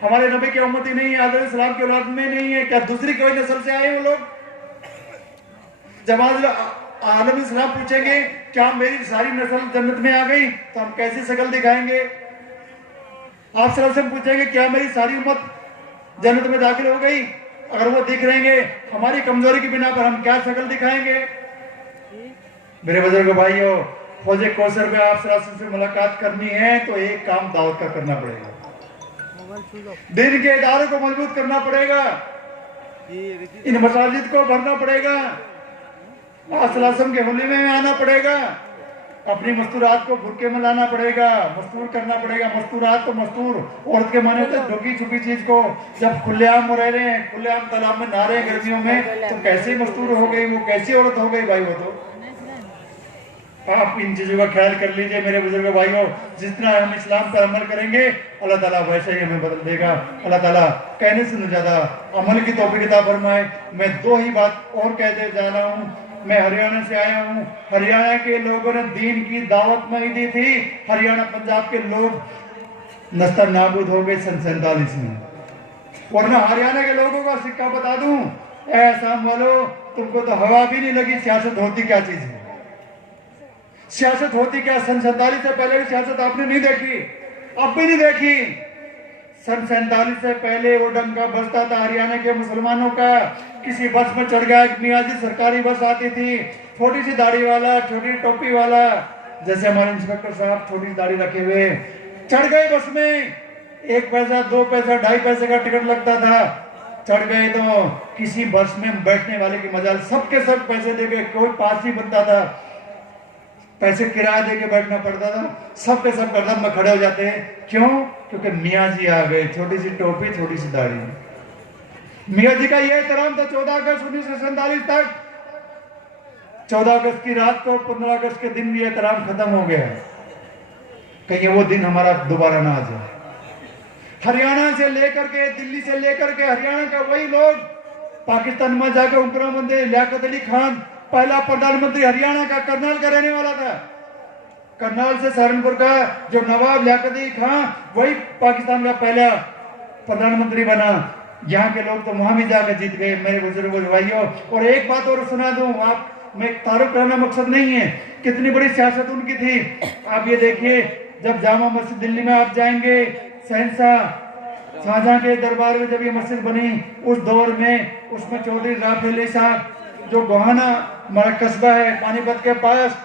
हमारे नबी की उम्मती नहीं है, आदम सलाम की औलाद में नहीं है, क्या दूसरी कोई नस्ल से आए वो लोग? जब आदम सलाम पूछेंगे क्या मेरी सारी नस्ल जन्नत में आ गई, तो हम कैसी शक्ल दिखाएंगे? आप सलाम पूछेंगे क्या मेरी सारी उम्मत जन्नत में दाखिल हो गई, अगर वो दिख रहेंगे हमारी कमजोरी की बिना पर हम क्या शक्ल दिखाएंगे? मेरे बुजुर्ग भाइयों, फौजे कौसर में आप से मुलाकात करनी है तो एक काम दावत का करना पड़ेगा, दिन के इदारों को मजबूत करना पड़ेगा, इन मसाजिद को भरना पड़ेगा, के होली में आना पड़ेगा, अपनी मस्तूरात को बुरके में लाना पड़ेगा, मस्तूर करना पड़ेगा। मस्तूरात तो मस्तूर औरत के माने होते ढुकी छुपी चीज को जब खुलेआम रह रहे हैं, खुलेआम तालाब में नहा रहे हैं गर्मियों में, तो कैसे मस्तूर हो गई, वो कैसी औरत हो गई भाई? वो तो आप इन चीजों का ख्याल कर लीजिए मेरे बुजुर्ग भाइयों। जितना हम इस्लाम पर अमल करेंगे अल्लाह ताला वैसे ही हमें बदल देगा। अल्लाह ताला कहने से ज्यादा अमल की तौफीक अता फरमाए। मैं दो ही बात और कहते जा रहा हूँ। मैं हरियाणा से आया हूँ, हरियाणा के लोगों ने दीन की दावत नहीं दी थी। हरियाणा पंजाब के लोग नस्ता नाबूद हो गए सन 47 में, वरना हरियाणा के लोगों का सिक्का बता दूं, ऐसा बोलो तुमको तो हवा भी नहीं लगी सियासत होती क्या चीज है, सियासत होती क्या। सन 47 से पहले की सियासत आपने नहीं देखी, अब भी नहीं देखी। सन 47 से पहले वो डंका बजता था हरियाणा के मुसलमानों का। किसी बस में चढ़ गया, मियाँ जी सरकारी बस आती थी, छोटी सी दाढ़ी वाला, छोटी टोपी वाला, जैसे हमारे इंस्पेक्टर साहब छोटी सी दाढ़ी रखे हुए, चढ़ गए बस में। 1 पैसा 2 पैसा 2.5 पैसे का टिकट लगता था, चढ़ गए तो किसी बस में बैठने वाले की मजाल, सबके सब पैसे दे के, कोई पास ही बनता था, पैसे किराया दे के बैठना पड़ता था, सबके सब कदम में खड़े हो जाते हैं। क्यों? क्योंकि मियाँ जी आ गए, छोटी सी टोपी छोटी सी दाढ़ी। मियाँ जी का ये एहतराम था 14 अगस्त 1947 तक। 14 अगस्त की रात को 15 अगस्त के दिन ये एहतराम खत्म हो गया है। कहीं वो दिन हमारा दोबारा ना आ जाए। हरियाणा से लेकर के, दिल्ली से लेकर के हरियाणा का वही लोग पाकिस्तान में जाकर उकरा मंदिर, लियाकत अली खान पहला प्रधानमंत्री हरियाणा का करनाल का रहने वाला था। करनाल से सहारनपुर का जो नवाब लियाकत अली खान, वही पाकिस्तान का पहला प्रधानमंत्री बना। यहाँ के लोग तो वहां भी जाकर जीत गए मेरे बुजुर्ग भाइयों। और एक बात और सुना दूं, आप में तारुफ करना मकसद नहीं है, कितनी बड़ी सियासत उनकी थी। आप ये देखिए, जब जामा मस्जिद दिल्ली में आप जाएंगे, शहंशाह शाहजहां के दरबार में जब ये मस्जिद बनी, उस दौर में उसमें चौधरी राफेली साहब, जो गोहाना हमारा कस्बा है पानीपत के पास,